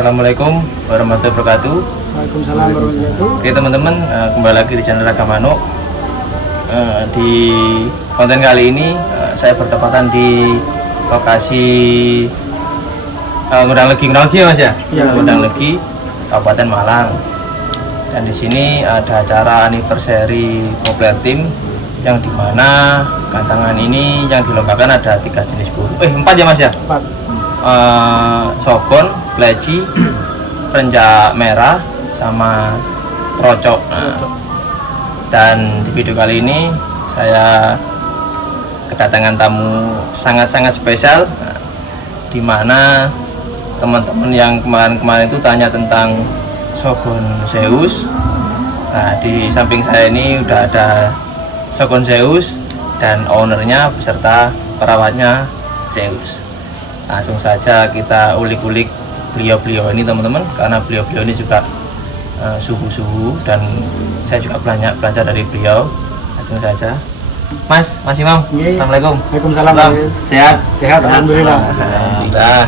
Assalamualaikum warahmatullahi wabarakatuh. Waalaikumsalam warahmatullahi wabarakatuh. Oke teman-teman, kembali lagi di channel Ragamano. Di konten kali ini saya bertepatan di lokasi Ngundang Legi ya Mas ya? Iya. Ngundang Legi, Kabupaten Malang. Dan di sini ada acara anniversary Kopler Team yang dimana gantangan ini yang dilombakan ada 3 jenis burung. 4 ya Mas ya? 4. Sogon, pleci, perenjak merah, sama trocok. Dan di video kali ini saya kedatangan tamu sangat-sangat spesial, di mana teman-teman yang kemarin-kemarin itu tanya tentang Sogon Zeus. Nah, di samping saya ini udah ada Sogon Zeus dan ownernya beserta perawatnya Zeus. Langsung saja kita ulik-ulik beliau-beliau ini teman-teman, karena beliau-beliau ini juga suhu-suhu dan saya juga banyak belajar dari beliau. Langsung saja, Mas Imam. Assalamualaikum. Waalaikumsalam. Sehat? Sehat, alhamdulillah. Alhamdulillah.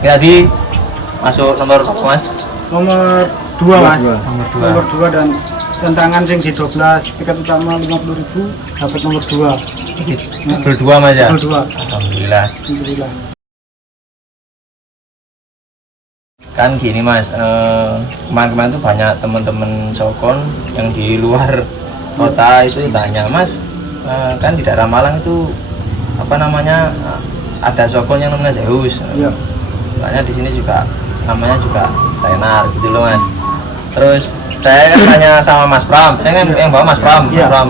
Jadi masuk nomor berapa Mas? Nomor 2 Mas. Nomor 2. Dan tentangan yang di 12 tiket utama 50.000 dapat nomor 2. Berdua Mas ya? Nomor 2. Alhamdulillah. Alhamdulillah. Kan gini Mas, kemarin-kemarin tuh banyak teman-teman Sogon yang di luar kota itu tanya, Mas, kan di daerah Malang itu apa namanya, ada Sogon yang namanya Zeus. Iya. Soalnya di sini juga namanya juga tenar gitu loh Mas. Terus saya kan tanya sama Mas Pram, saya kan yang bawa Mas Pram. Iya. Mas Pram.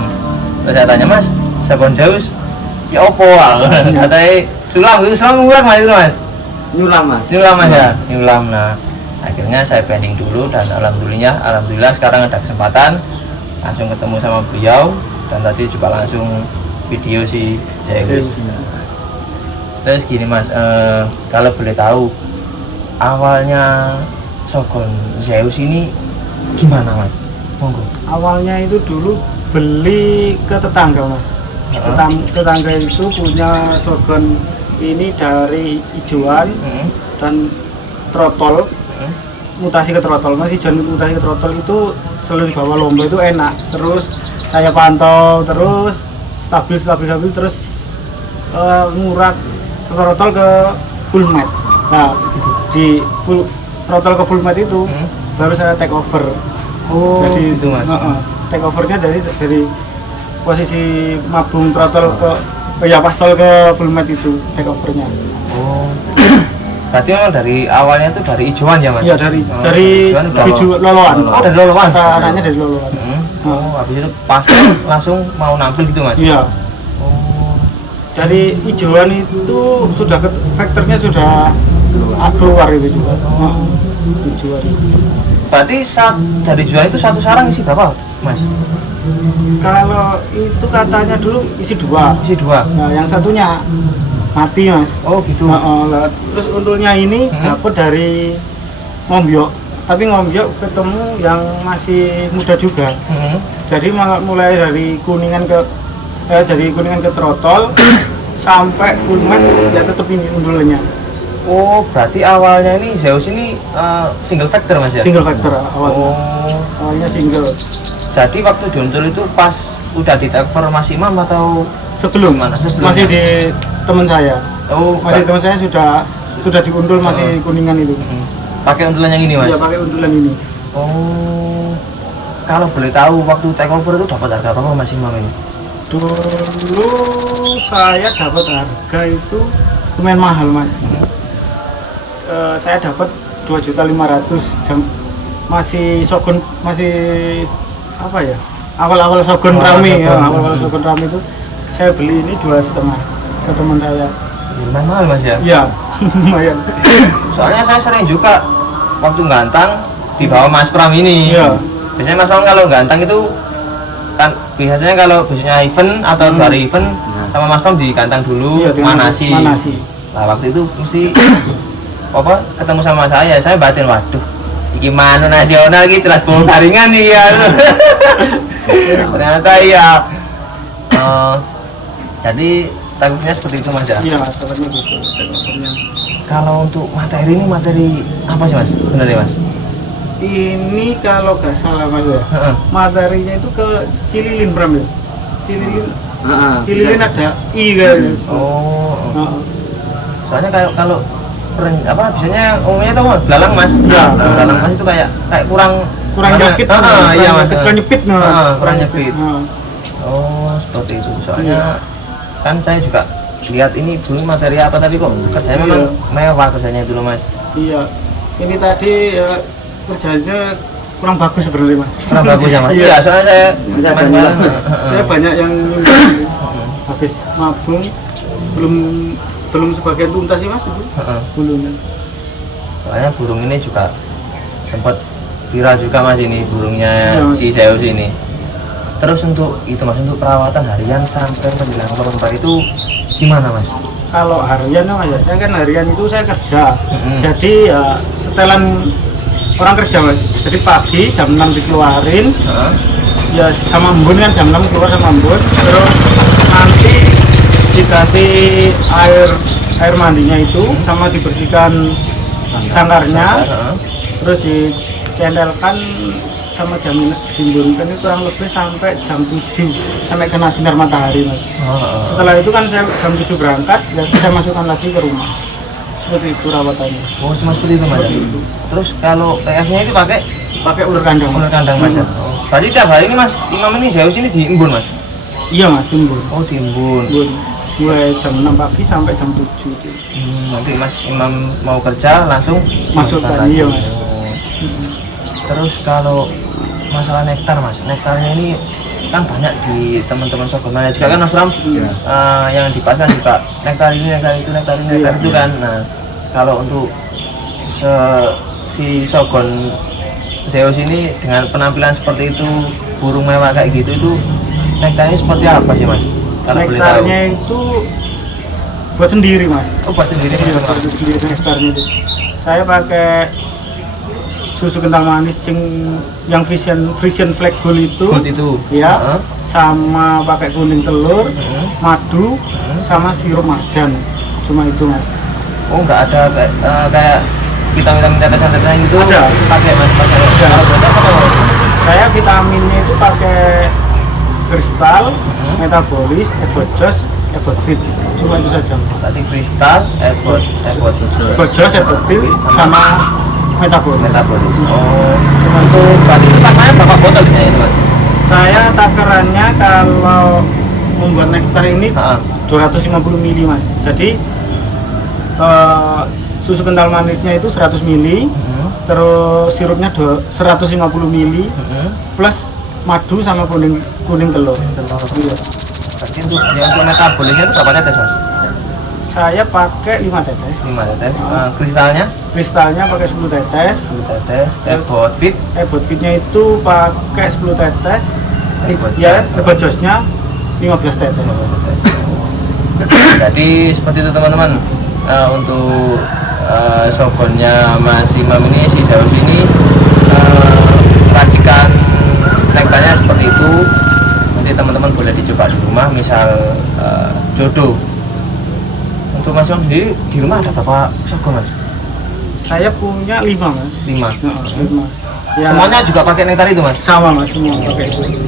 Terus saya tanya, Mas, Sogon Zeus ya opo? Katanya sulam kurang Mas itu Mas. Nyulam Mas ya, nyulam. Nah, akhirnya saya pending dulu dan alhamdulillah sekarang ada kesempatan langsung ketemu sama beliau dan tadi juga langsung video si Zeus. Terus gini Mas, kalau boleh tahu awalnya Sogon Zeus ini gimana Mas? Monggo. Awalnya itu dulu beli ke tetangga Mas. Tetangga itu punya Sogon ini dari hijauan dan trotol, mutasi ke trotol. Mas, hijauan mutasi ke trotol itu selalu dibawa lomba itu enak. Terus saya pantau terus stabil terus ngurat trotol ke full mat. Nah, di full trotol ke full mat itu baru saya take over. Oh, jadi itu Mas. Take overnya dari posisi mabung trotol ke pastol ke full mat itu take overnya. Oh. Berarti memang dari awalnya itu dari hijauan ya Mas? Iya, dari loloan. Oh, dari loloan. Anaknya dari loloan. Oh, habis itu pasti langsung mau nampil gitu Mas? Iya. Oh. Dari hijauan itu sudah faktornya sudah keluar itu juga. Hijauan. Berarti dari hijauan itu satu sarang isi berapa Mas? Kalau itu katanya dulu isi 2. Nah, yang satunya mati Mas. Oh gitu. Terus untulnya ini dapat dari ngombyok. Tapi ngombyok ketemu yang masih muda juga. Jadi mulai dari kuningan ke trotol sampai full mat ya tetap ini untulnya. Oh, berarti awalnya ini Zeus ini single factor Mas ya? Single factor awalnya. Awalnya single. Jadi waktu diuntul itu pas udah di take over Mas Imam atau sebelum mana? Masih di teman saya. Oh, masih teman saya sudah diundul masih kuningan itu. Pakai undulan yang ini Mas? Iya, pakai undulan ini. Oh. Kalau boleh tahu waktu take over itu dapat harga berapa Mas Imam ini? Dulu saya dapat harga itu lumayan mahal Mas. Saya dapat 2.500.000 jam masih Sogon, masih apa ya, awal-awal Sogon rame ya, awal-awal Sogon rame itu saya beli ini 2,5 ke teman saya. Lumayan mahal Mas ya? Iya, lumayan. Soalnya saya sering juga waktu gantang di bawah Mas Pram ini. Iya. Biasanya Mas Pram kalau gantang itu kan biasanya kalau biasanya event atau dari event sama Mas Pram di gantang dulu, iya, manasi. Nah waktu itu mesti apa ketemu sama saya batin, waduh iki manu nasional iki jelas bau garingan nih ya. Ternyata iya. Jadi takutnya seperti itu Mas ya? Iya, takutnya gitu. kalau untuk materi ini materi apa sih mas sebenarnya mas? Ini kalau nggak salah mas ya, materinya itu ke Cililin Bram ya. Cililin ada I kan. Soalnya kalau biasanya umumnya itu belalang mas. Ya, belalang mas itu kayak kurang nyakit. Iya mas. Kurang nyepit kurang nyepit. Oh seperti itu. Soalnya kan saya juga lihat ini burung materi apa tadi kok kerjanya memang mewah kerjanya itu loh mas. Iya. Ini tadi kerjanya kurang bagus sebenarnya mas. Kurang bagus ya mas. Iya soalnya saya banyak yang habis mabung belum sebagian tuntas sih mas itu. Belum. Soalnya burung ini juga sempat viral juga mas ini burungnya si Zeus ini. Terus untuk itu mas untuk perawatan harian sampai menjelang lomba itu gimana mas? Kalau harian mas ya, saya kan harian itu saya kerja. Jadi ya setelan orang kerja mas. Jadi pagi jam 6 dikeluarin. Ya sama embun kan jam 6 keluar sama embun. Terus nanti dikasih air mandinya itu sama dibersihkan sangkarnya. Terus dicendelkan sama dimbunkan itu kurang lebih sampai jam 7 sampai kena sinar matahari mas. Setelah itu kan saya jam 7 berangkat ya saya masukkan lagi ke rumah. Seperti itu rawatannya. Oh cuma seperti itu mas. Terus kalau TF-nya itu pakai ular kandang mas ya. Berarti tiap hari ini mas Imam ini Zeus ini diimbun mas? Iya mas, diimbun. Oh diimbun. Mulai jam 6 pagi sampai jam 7 itu. Nanti mas Imam mau kerja langsung masukkan iya mas. Terus kalau masalah nektar mas, nektarnya ini kan banyak di teman-teman Sogonmania juga kan mas Bram. Yang dipasang juga nektar ini, nektar itu, nektar ini, nektar itu kan. Nah kalau untuk si Sogon Zeus ini dengan penampilan seperti itu, burung mewah kayak gitu itu nektarnya seperti apa sih mas? Kalau nektarnya itu buat sendiri mas. Oh buat sendiri? Iya buat sendiri nektarnya itu. Saya pakai susu kental manis yang Frisian Flag Gold itu ya, sama pakai kuning telur, madu, sama sirup marjan, cuma itu mas. Oh nggak ada kayak vitamin tetesan gitu? Ada. Pakai mas? Saya vitaminnya itu pakai kristal, metabolis, ebojos, ebotfit, cuma itu saja. Tadi kristal, ebojos, ebotfit, sama metabolis. Oh, untuk berarti itu pakannya berapa botol biasanya itu mas? Saya takarannya kalau membuat nektar ini 250 ml mas. Jadi susu kental manisnya itu 100 ml, terus sirupnya 150 ml, plus madu sama kuning telur. Iya. Berarti untuk metabolisnya itu berapa tetes mas? Saya pakai 5 tetes. 5 tetes. Kristalnya? Kristalnya pakai 10 tetes. 10 tetes. Ebotfitnya itu pakai 10 tetes. Ya, ebojosnya 15 tetes. Jadi seperti itu teman-teman. Untuk Sogonnya Mas Imam ini, si Zeus ini racikan nektarnya seperti itu. Nanti teman-teman boleh dicoba di rumah, misal jodoh. Untuk Mas Imam sendiri di rumah ada berapa Sogon mas? Saya punya 5 mas. 5? 5 ya. Semuanya juga pakai nektar itu mas? Sama mas, semua pakai itu.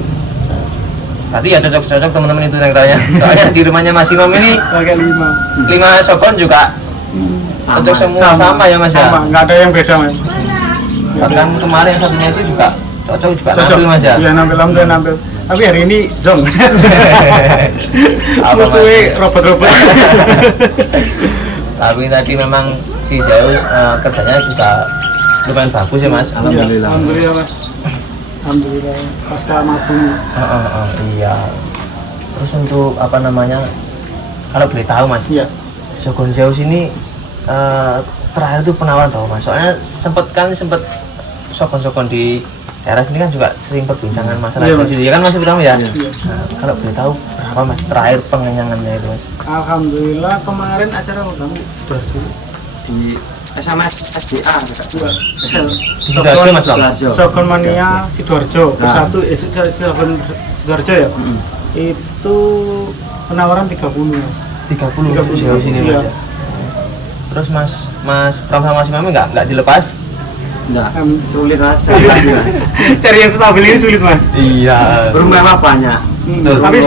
Berarti ya cocok-cocok teman-teman itu nektarnya. Soalnya di rumahnya Mas Imam ini pakai 5 Sogon juga cocok semua sama ya mas ya? Sama, nggak ada yang beda mas. Bahkan kemarin yang satunya itu juga cocok nampil mas ya? Iya nampil. Tapi hari ini zong. Musuhnya robot-robot. Tapi tadi memang si Zeus kerjanya juga lumayan bagus ya mas. Alhamdulillah. Alhamdulillah mas. Alhamdulillah. Pasca mabung. Iya. Terus untuk apa namanya? Kalau boleh tahu mas, Sogon Zeus ini terakhir itu penawaran tahu mas. Soalnya sempat Sogon di daerah sini kan juga sering perbincangan masalah Zeus itu ya kan mas Bram ya. Kalau boleh tahu berapa mas terakhir pengenyangannya itu mas? Alhamdulillah kemarin acara kamu Sidoarjo di SMS SDA di Sidoarjo mas Bram. Sogon Mania Sidoarjo satu Sogon Sidoarjo ya. Itu penawaran 30 mas. 30 Zeus ini mas ya. Terus Mas Pram sama Mas Imam nggak dilepas? Enggak. Sulit mas. Cari yang stabil ini sulit mas. Iya. Bermasalah banyak. Betul. Tapi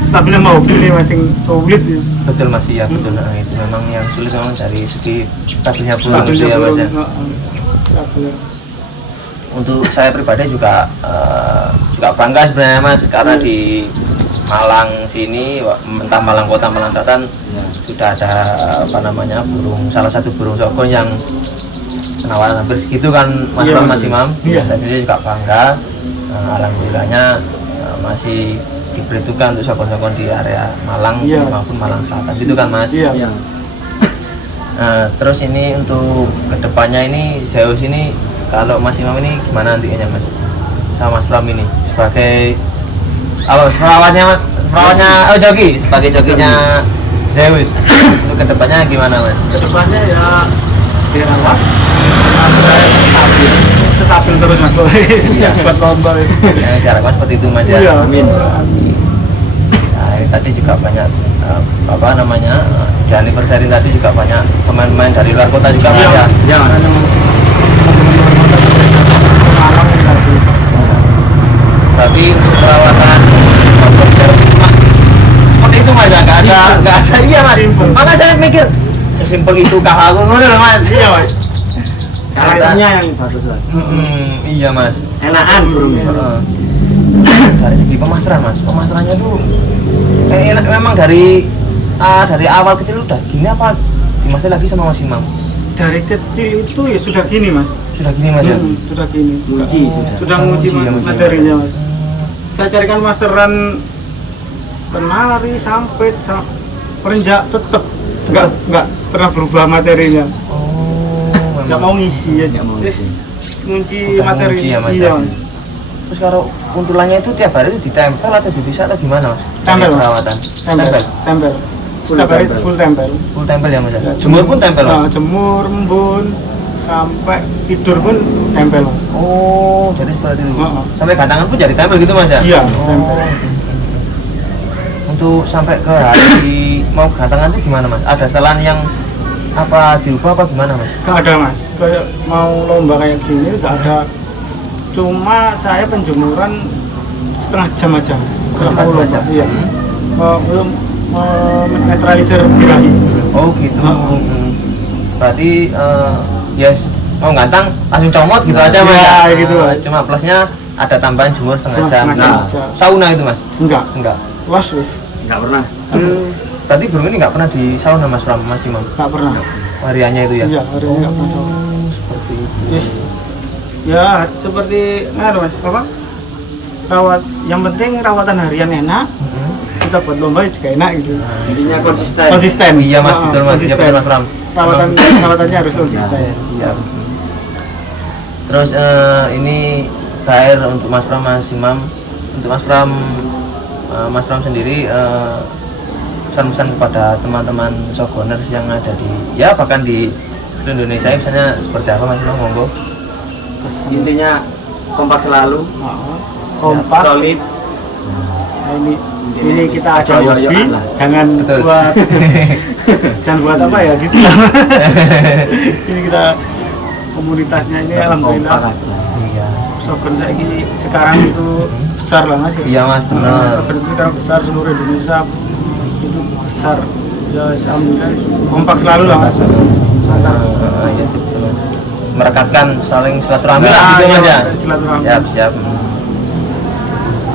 stabilnya mau ini masing sulit ya. Betul Mas, iya betul. Nah, itu memang yang sulit memang dari segi stabilnya burung itu Stabilnya ya Mas belum. ya. Stabil. Untuk saya pribadi juga bangga sebenarnya Mas, karena di Malang sini, entah Malang Kota, Malang Selatan sudah ada salah satu burung sogon yang penawaran hampir segitu kan Mas Iya, Pram, betul. Mas Imam. Iya. Saya sendiri juga bangga. Alhamdulillahnya masih diperhitungkan untuk sogon-sogon di area Malang Iya. maupun Malang Selatan gitu kan Mas. Iya. Iya. Nah, terus ini untuk kedepannya ini Zeus ini, kalau Mas Imam ini gimana nantinya Mas sama Mas Pram ini sebagai perawatnya joki, sebagai jokinya Zeus untuk kedepannya gimana Mas? Kedepannya ya dirawat sampai stabil terus mas. Iya. Buat lomba itu. Ya, diharapkan seperti itu Mas ya. Iya. Amin. Nah, tadi juga banyak di anniversary tadi juga banyak pemain-pemain dari luar kota juga Mas ya. Iya mas. Malang tadi. Tapi untuk perawatan seperti itu Mas ya, nggak ada iya Mas. Simpel. Maka saya mikir sesimpel itu kah aku ngono lho Mas. Iya mas. Karakternya yang bagus mas. Iya Mas. Enakan burungnya. Heeh. Dari segi pemasaran Mas, pemasarannya tuh enak memang dari awal kecil udah gini apa dimasih lagi sama Mas Imam? Dari kecil itu ya sudah gini mas. Sudah gini Mas ya? Sudah gini. Nguji sudah. Sudah nguji ya, Mas, ya. materinya mas. Saya carikan masteran penari sampai perenjak tetap nggak pernah berubah materinya. Oh, Nggak mau ngisi ya. Nggak mau Terus ngisi. ngunci Bukan materi. ngunci ya, Mas, Iya ya? mas. terus kalau kuntulannya itu tiap hari itu ditempel atau dipisah atau gimana Mas? Tempel, Dari Mas. perawatan. Tempel. Full Setiap hari tempel. full tempel. Full tempel ya Mas ya? Ya, Jemur pun tempel Mas? Nah, jemur, embun, sampai tidur pun tempel mas. Oh, jadi seperti itu. Heeh. Sampai gantangan pun jadi tempel gitu Mas ya? Iya, Oh. tempel. Untuk sampai ke hari mau gantangan itu gimana Mas? Ada setelan yang apa dirubah apa gimana Mas? Gak ada mas. Kayak mau lomba kayak gini gak ada. Cuma saya penjemuran setengah jam aja. Kalau mau Setengah lomba. jam. Iya. Belum menetralisir birahi. Oh gitu. Heeh. Berarti yes mau gantang langsung comot gitu aja Mas? Iya, ya? gitu. Cuma plusnya ada tambahan jemur setengah Cuma jam. setengah jam Nah, aja. sauna itu Mas? Enggak. Enggak. Was wis. Nggak pernah. Berarti burung ini nggak pernah di sauna Mas Pram, Mas Imam? Enggak pernah. Hariannya itu ya? Iya, hari ini enggak pernah. Seperti itu. Yes. Ya, seperti mas, apa? Yang penting rawatan harian enak. Mm-hmm. Kita buat lomba juga enak gitu. Intinya konsisten. Konsisten. Iya Mas, Heeh, betul Mas. Iya konsisten. betul Mas Pram. Rawatannya harus konsisten. Siap. Terus ini terakhir untuk Mas Pram, Mas Imam. Untuk Mas Pram sendiri pesan-pesan kepada teman-teman shoguners yang ada di ya bahkan di seluruh Indonesia misalnya seperti apa Mas Imam, monggo. Terus intinya kompak selalu. Heeh. Kompak. Solid. Nah, ini kita aja hobi, Coyoyoan lah. jangan Betul. buat jangan buat apa ya gitu lah. Ini kita komunitasnya ini Kompak alhamdulillah aja. Iya. shogun saya ini sekarang itu besar lah mas ya. Iya Mas, benar. Shogun itu sekarang besar seluruh Indonesia itu besar ya alhamdulillah kompak selalu lah mas. Iya sih betul Mas. Merekatkan saling silaturahmi Nah, lah gitu Mas iya, ya. silaturahmi. Siap.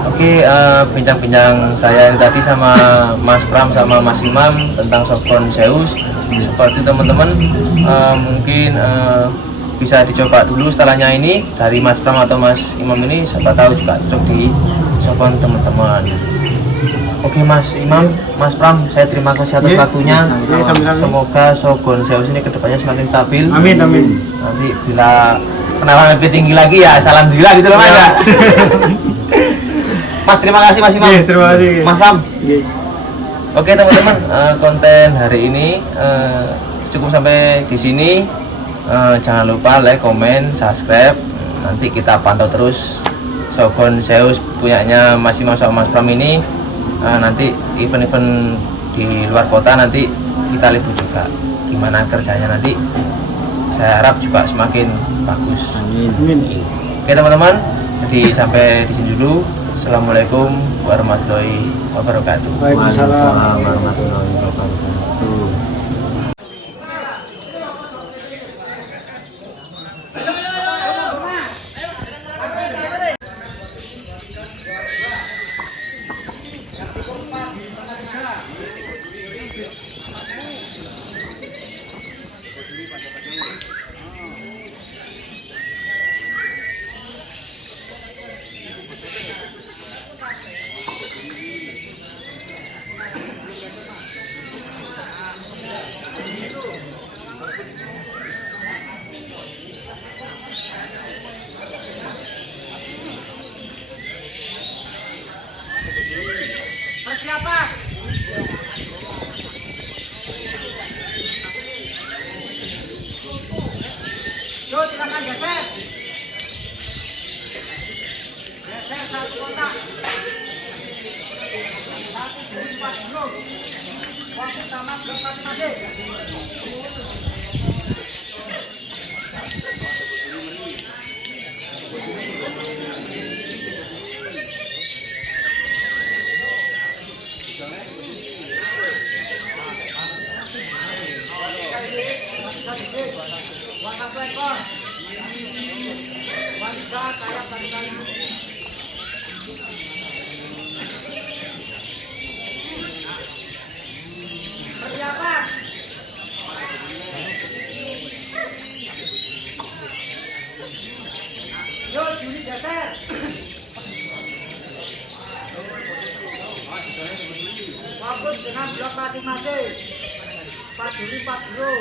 Oke, bincang-bincang saya ini tadi sama Mas Pram sama Mas Imam tentang shogun Zeus. Seperti teman-teman mungkin bisa dicoba dulu setelahnya ini dari Mas Pram atau Mas Imam ini, siapa tahu juga cocok di shogun teman-teman. Oke Mas Imam, Mas Pram, saya terima kasih atas Iya, waktunya. iya, sama-sama. Semoga shogun Zeus ini kedepannya semakin stabil. Amin amin. Nanti bila penawaran lebih tinggi lagi ya alhamdulillah gitu loh Mas ya. Mas terima kasih Mas Imam. Iya, terima kasih. Mas Pram. Iya. Oke teman-teman, konten hari ini cukup sampai di sini. Jangan lupa like, komen, subscribe. Nanti kita pantau terus shogun Zeus punyanya Mas Imam sama Mas Pram ini. Nanti event-event di luar kota nanti kita libur juga gimana kerjanya nanti saya harap juga semakin bagus. Amin. Oke teman-teman, jadi sampai di sini dulu. Assalamualaikum warahmatullahi wabarakatuh. Waalaikumsalam. warahmatullahi wabarakatuh. Fokus dengan blok masing-masing. Pak Dulu.